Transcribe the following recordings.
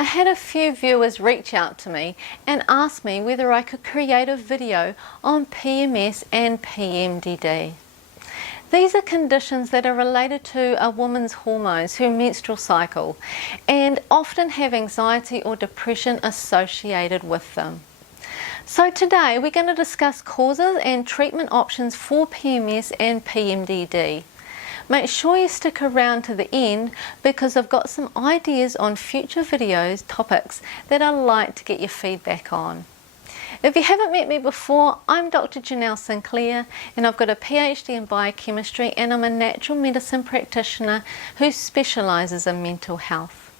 I had a few viewers reach out to me and ask me whether I could create a video on PMS and PMDD. These are conditions that are related to a woman's hormones, her menstrual cycle, and often have anxiety or depression associated with them. So today we're going to discuss causes and treatment options for PMS and PMDD. Make sure you stick around to the end because I've got some ideas on future videos, topics that I'd like to get your feedback on. If you haven't met me before, I'm Dr. Janelle Sinclair and I've got a PhD in biochemistry and I'm a natural medicine practitioner who specialises in mental health.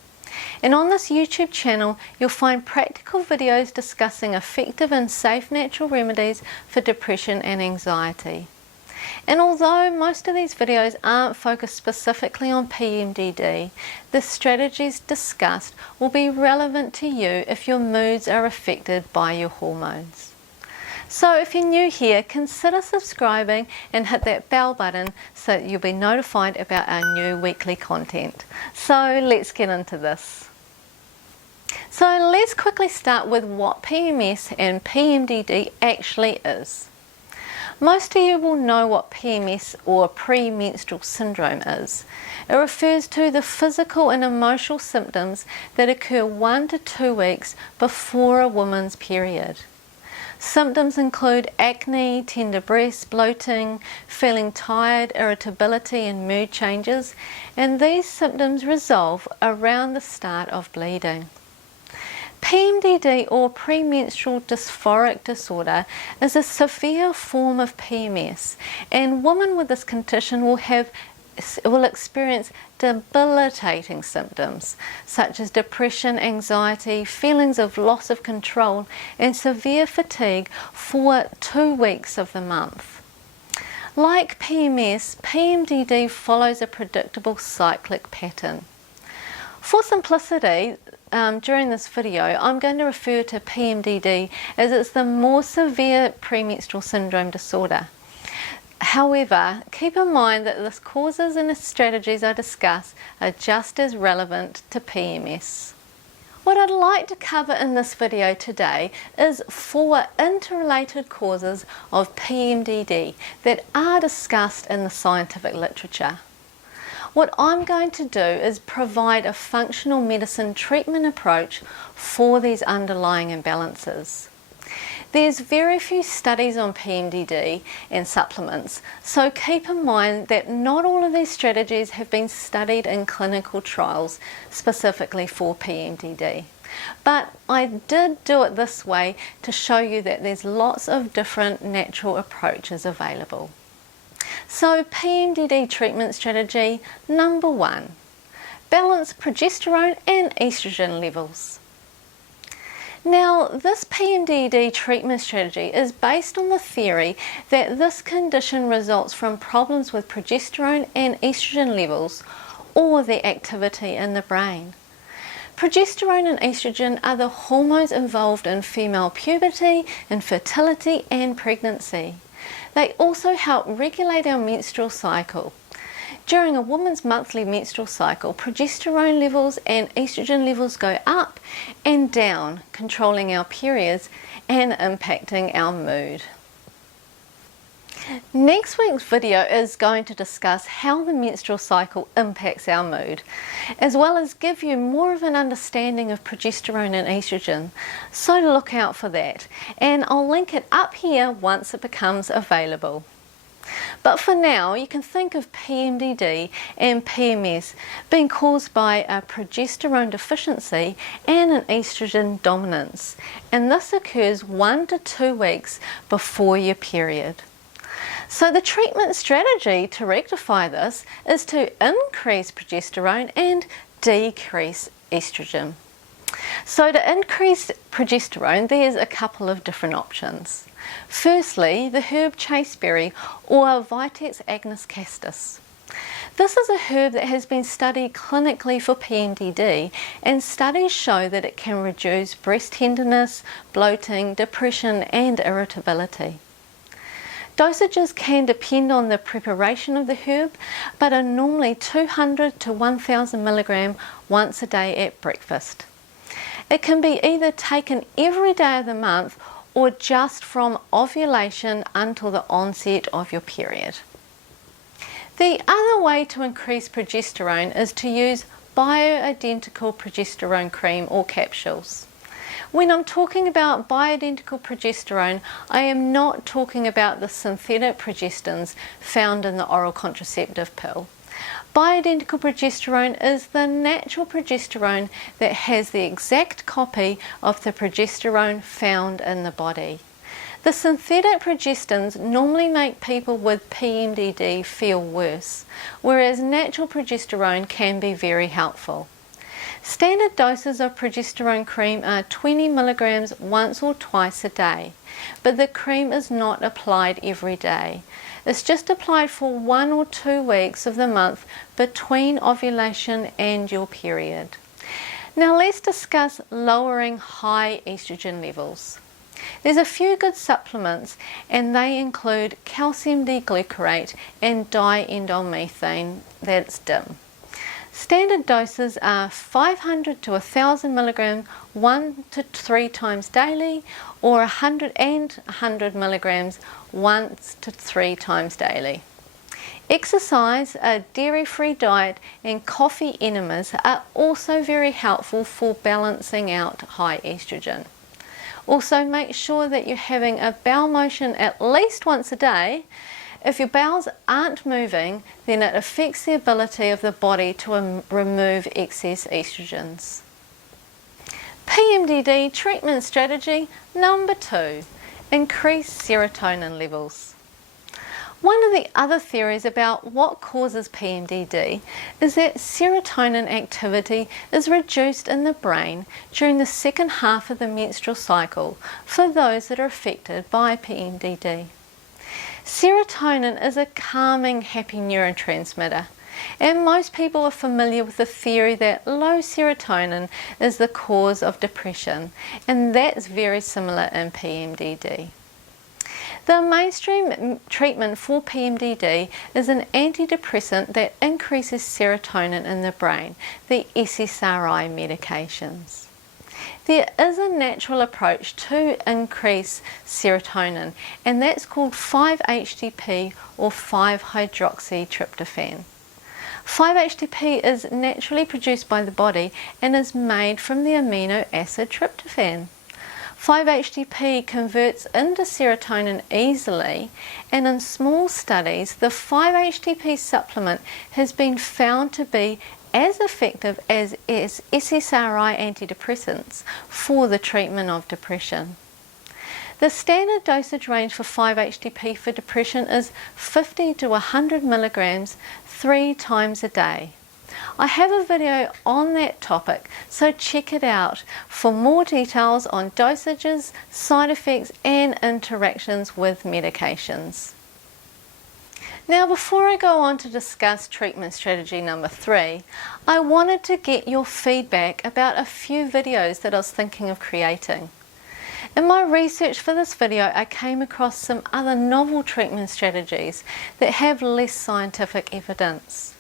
And on this YouTube channel, you'll find practical videos discussing effective and safe natural remedies for depression and anxiety. And although most of these videos aren't focused specifically on PMDD, the strategies discussed will be relevant to you if your moods are affected by your hormones. So if you're new here, consider subscribing and hit that bell button so that you'll be notified about our new weekly content. So let's get into this. So let's quickly start with what PMS and PMDD actually is. Most of you will know what PMS or premenstrual syndrome is. It refers to the physical and emotional symptoms that occur 1 to 2 weeks before a woman's period. Symptoms include acne, tender breasts, bloating, feeling tired, irritability and mood changes, and these symptoms resolve around the start of bleeding. PMDD or premenstrual dysphoric disorder is a severe form of PMS, and women with this condition will experience debilitating symptoms such as depression, anxiety, feelings of loss of control and severe fatigue for 2 weeks of the month. Like PMS, PMDD follows a predictable cyclic pattern. For simplicity, during this video, I'm going to refer to PMDD as it's the more severe premenstrual syndrome disorder. However, keep in mind that the causes and the strategies I discuss are just as relevant to PMS. What I'd like to cover in this video today is 4 interrelated causes of PMDD that are discussed in the scientific literature. What I'm going to do is provide a functional medicine treatment approach for these underlying imbalances. There's very few studies on PMDD and supplements, so keep in mind that not all of these strategies have been studied in clinical trials specifically for PMDD. But I did do it this way to show you that there's lots of different natural approaches available. So PMDD treatment strategy number 1, balance progesterone and estrogen levels. Now this PMDD treatment strategy is based on the theory that this condition results from problems with progesterone and estrogen levels or their activity in the brain. Progesterone and estrogen are the hormones involved in female puberty, infertility and pregnancy. They also help regulate our menstrual cycle. During a woman's monthly menstrual cycle, progesterone levels and estrogen levels go up and down, controlling our periods and impacting our mood. Next week's video is going to discuss how the menstrual cycle impacts our mood, as well as give you more of an understanding of progesterone and estrogen, so look out for that, and I'll link it up here once it becomes available. But for now, you can think of PMDD and PMS being caused by a progesterone deficiency and an estrogen dominance, and this occurs 1 to 2 weeks before your period. So the treatment strategy to rectify this is to increase progesterone and decrease estrogen. So to increase progesterone, there's a couple of different options. Firstly, the herb chasteberry or Vitex agnus castus. This is a herb that has been studied clinically for PMDD, and studies show that it can reduce breast tenderness, bloating, depression and irritability. Dosages can depend on the preparation of the herb, but are normally 200 to 1000 milligram once a day at breakfast. It can be either taken every day of the month or just from ovulation until the onset of your period. The other way to increase progesterone is to use bioidentical progesterone cream or capsules. When I'm talking about bioidentical progesterone, I am not talking about the synthetic progestins found in the oral contraceptive pill. Bioidentical progesterone is the natural progesterone that has the exact copy of the progesterone found in the body. The synthetic progestins normally make people with PMDD feel worse, whereas natural progesterone can be very helpful. Standard doses of progesterone cream are 20 milligrams once or twice a day, but the cream is not applied every day. It's just applied for 1 or 2 weeks of the month between ovulation and your period. Now let's discuss lowering high estrogen levels. There's a few good supplements, and they include calcium D-glucarate and diindolylmethane, that's DIM. Standard doses are 500 to 1000 milligrams 1 to 3 times daily, or 100 and 100 milligrams once to 3 times daily. Exercise, a dairy-free diet and coffee enemas are also very helpful for balancing out high estrogen. Also make sure that you're having a bowel motion at least once a day. If your bowels aren't moving, then it affects the ability of the body to remove excess estrogens. PMDD treatment strategy number 2, increase serotonin levels. One of the other theories about what causes PMDD is that serotonin activity is reduced in the brain during the second half of the menstrual cycle for those that are affected by PMDD. Serotonin is a calming, happy neurotransmitter, and most people are familiar with the theory that low serotonin is the cause of depression, and that's very similar in PMDD. The mainstream treatment for PMDD is an antidepressant that increases serotonin in the brain, the SSRI medications. There is a natural approach to increase serotonin, and that's called 5-HTP or 5-hydroxytryptophan. 5-HTP is naturally produced by the body and is made from the amino acid tryptophan. 5-HTP converts into serotonin easily, and in small studies the 5-HTP supplement has been found to be as effective as SSRI antidepressants for the treatment of depression. The standard dosage range for 5-HTP for depression is 50 to 100 milligrams 3 times a day. I have a video on that topic, so check it out for more details on dosages, side effects and interactions with medications. Now, before I go on to discuss treatment strategy number 3, I wanted to get your feedback about a few videos that I was thinking of creating. In my research for this video, I came across some other novel treatment strategies that have less scientific evidence.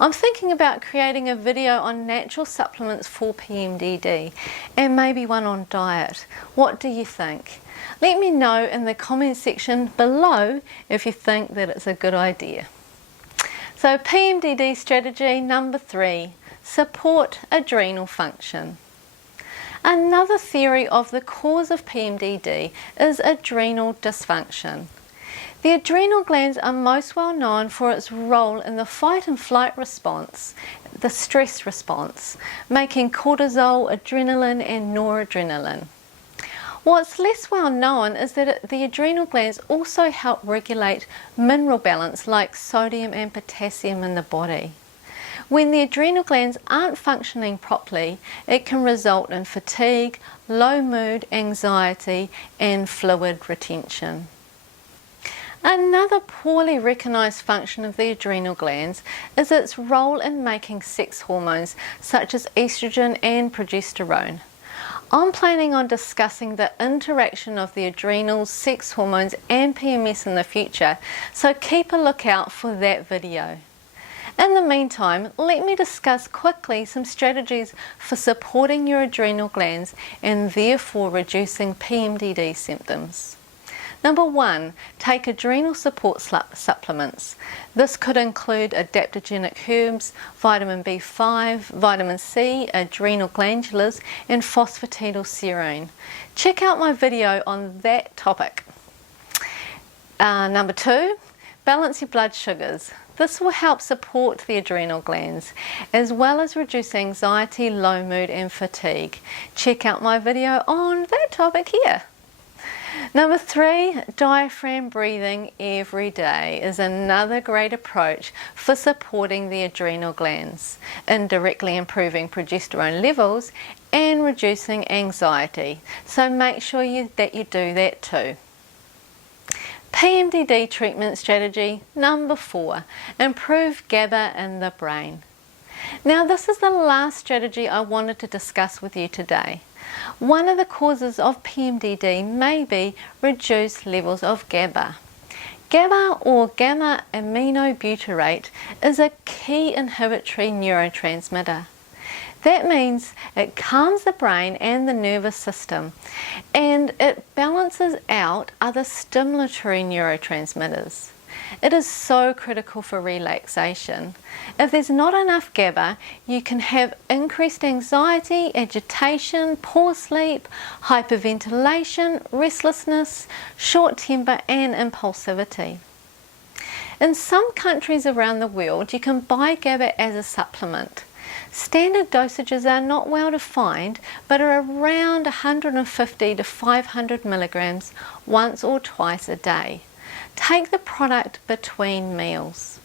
I'm thinking about creating a video on natural supplements for PMDD and maybe one on diet. What do you think? Let me know in the comment section below if you think that it's a good idea. So PMDD strategy number 3, support adrenal function. Another theory of the cause of PMDD is adrenal dysfunction. The adrenal glands are most well known for its role in the fight and flight response, the stress response, making cortisol, adrenaline and noradrenaline. What's less well known is that the adrenal glands also help regulate mineral balance like sodium and potassium in the body. When the adrenal glands aren't functioning properly, it can result in fatigue, low mood, anxiety and fluid retention. Another poorly recognised function of the adrenal glands is its role in making sex hormones such as estrogen and progesterone. I'm planning on discussing the interaction of the adrenals, sex hormones and PMS in the future, so keep a lookout for that video. In the meantime, let me discuss quickly some strategies for supporting your adrenal glands and therefore reducing PMDD symptoms. Number 1, take adrenal support supplements. This could include adaptogenic herbs, vitamin B5, vitamin C, adrenal glandulars, and phosphatidylserine. Check out my video on that topic. Number 2, balance your blood sugars. This will help support the adrenal glands, as well as reduce anxiety, low mood, and fatigue. Check out my video on that topic here. Number 3, diaphragm breathing every day is another great approach for supporting the adrenal glands, indirectly improving progesterone levels and reducing anxiety. So make sure that you do that too. PMDD treatment strategy number 4, improve Gaba in the brain. Now this is the last strategy I wanted to discuss with you today. One of the causes of PMDD may be reduced levels of Gaba. Gaba, or gamma aminobutyrate, is a key inhibitory neurotransmitter. That means it calms the brain and the nervous system, and it balances out other stimulatory neurotransmitters. It is so critical for relaxation. If there's not enough Gaba, you can have increased anxiety, agitation, poor sleep, hyperventilation, restlessness, short temper, and impulsivity. In some countries around the world, you can buy Gaba as a supplement. Standard dosages are not well defined, but are around 150 to 500 milligrams once or twice a day. Take the product between meals.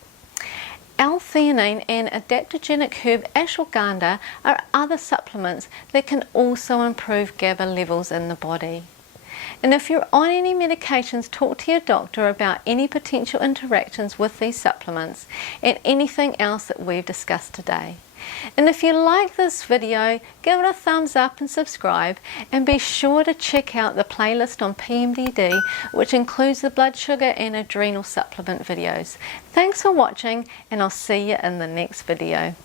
L-theanine and adaptogenic herb ashwagandha are other supplements that can also improve Gaba levels in the body. And if you're on any medications, talk to your doctor about any potential interactions with these supplements and anything else that we've discussed today. And if you like this video, give it a thumbs up and subscribe, and be sure to check out the playlist on PMDD, which includes the blood sugar and adrenal supplement videos. Thanks for watching, and I'll see you in the next video.